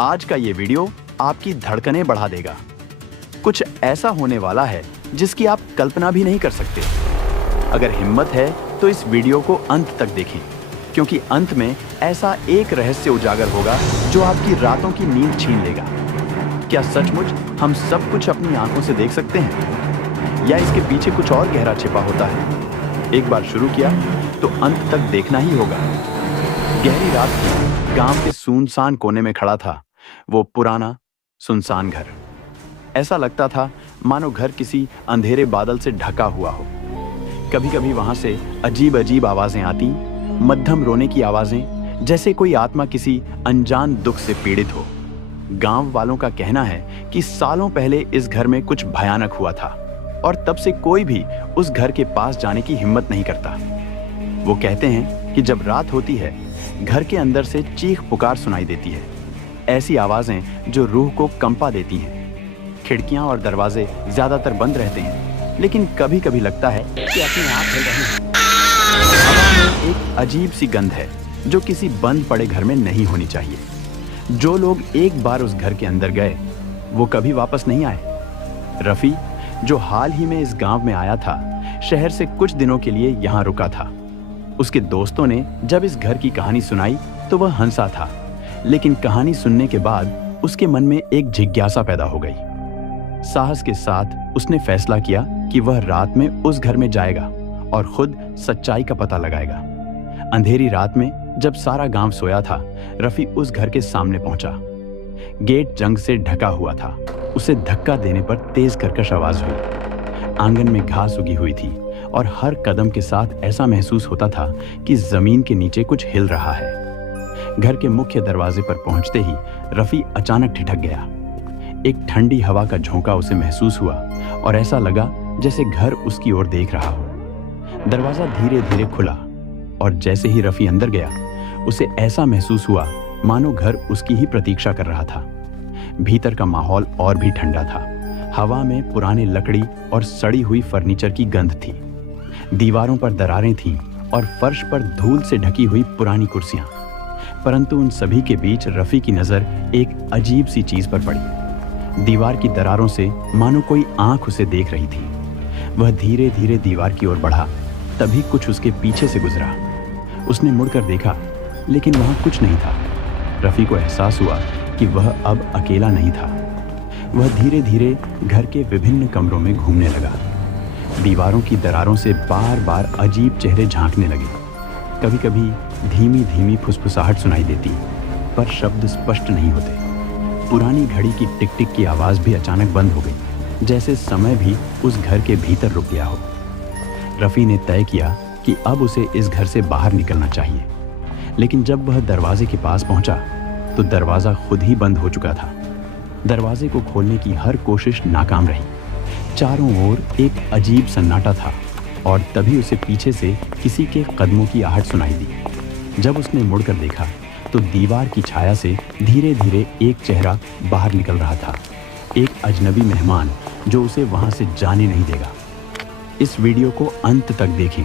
आज का ये वीडियो आपकी धड़कनें बढ़ा देगा। कुछ ऐसा होने वाला है जिसकी आप कल्पना भी नहीं कर सकते। अगर हिम्मत है तो इस वीडियो को अंत तक देखें, क्योंकि अंत में ऐसा एक रहस्य उजागर होगा जो आपकी रातों की नींद छीन लेगा। क्या सचमुच हम सब कुछ अपनी आंखों से देख सकते हैं, या इसके पीछे कुछ और गहरा छिपा होता है? एक बार शुरू किया तो अंत तक देखना ही होगा। गहरी रात में गांव के सुनसान कोने में खड़ा था वो पुराना सुनसान घर। ऐसा लगता था मानो घर किसी अंधेरे बादल से ढका हुआ हो। कभी कभी वहां से अजीब अजीब आवाजें आती, मध्यम रोने की आवाजें, जैसे कोई आत्मा किसी अनजान दुख से पीड़ित हो। गांव वालों का कहना है कि सालों पहले इस घर में कुछ भयानक हुआ था और तब से कोई भी उस घर के पास जाने की हिम्मत नहीं करता। वो कहते हैं कि जब रात होती है, घर के अंदर से चीख पुकार सुनाई देती है, ऐसी आवाजें जो रूह को कंपा देती हैं। खिड़कियां और दरवाजे ज्यादातर बंद रहते हैं, लेकिन कभी कभी लगता है कि अपने आप हिल रहे हैं। हवा में एक अजीब सी गंध है जो किसी बंद पड़े घर में नहीं होनी चाहिए। जो लोग एक बार उस घर के अंदर गए वो कभी वापस नहीं आए। रफी, जो हाल ही में इस गांव में आया था, शहर से कुछ दिनों के लिए यहाँ रुका था। उसके दोस्तों ने जब इस घर की कहानी सुनाई तो वह हंसा था, लेकिन कहानी सुनने के बाद उसके मन में एक जिज्ञासा पैदा हो गई। साहस के साथ उसने फैसला किया कि वह रात में उस घर में जाएगा और खुद सच्चाई का पता लगाएगा। अंधेरी रात में जब सारा गांव सोया था, रफी उस घर के सामने पहुंचा। गेट जंग से ढका हुआ था। उसे धक्का देने पर तेज कर्कश आवाज हुई। आंगन में घास उगी हुई थी और हर कदम के साथ ऐसा महसूस होता था कि जमीन के नीचे कुछ हिल रहा है। घर के मुख्य दरवाजे पर पहुंचते ही रफी अचानक ठिठक गया। एक ठंडी हवा का झोंका उसे महसूस हुआ और ऐसा लगा जैसे घर उसकी ओर देख रहा हो। दरवाजा धीरे धीरे खुला और जैसे ही रफी अंदर गया, उसे ऐसा महसूस हुआ मानो घर उसकी ही प्रतीक्षा कर रहा था। भीतर का माहौल और भी ठंडा था। हवा में पुराने लकड़ी और सड़ी हुई फर्नीचर की गंध थी। दीवारों पर दरारें थीं और फर्श पर धूल से ढकी हुई पुरानी कुर्सियां। परंतु उन सभी के बीच रफी की नजर एक अजीब सी चीज पर पड़ी। दीवार की दरारों से मानो कोई आंख उसे देख रही थी। वह धीरे धीरे दीवार की ओर बढ़ा, तभी कुछ उसके पीछे से गुजरा। उसने मुड़कर देखा, लेकिन वहां कुछ नहीं था। रफी को एहसास हुआ कि वह अब अकेला नहीं था। वह धीरे धीरे घर के विभिन्न कमरों में घूमने लगा। दीवारों की दरारों से बार बार अजीब चेहरे झांकने लगे। कभी कभी धीमी धीमी फुसफुसाहट सुनाई देती, पर शब्द स्पष्ट नहीं होते। पुरानी घड़ी की टिक टिक की आवाज भी अचानक बंद हो गई, जैसे समय भी उस घर के भीतर रुक गया हो। रफी ने तय किया कि अब उसे इस घर से बाहर निकलना चाहिए, लेकिन जब वह दरवाजे के पास पहुंचा तो दरवाजा खुद ही बंद हो चुका था। दरवाजे को खोलने की हर कोशिश नाकाम रही। चारों ओर एक अजीब सन्नाटा था और तभी उसे पीछे से किसी के कदमों की आहट सुनाई दी। जब उसने मुड़कर देखा तो दीवार की छाया से धीरे धीरे एक चेहरा बाहर निकल रहा था। एक अजनबी मेहमान जो उसे वहां से जाने नहीं देगा। इस वीडियो को अंत तक देखें।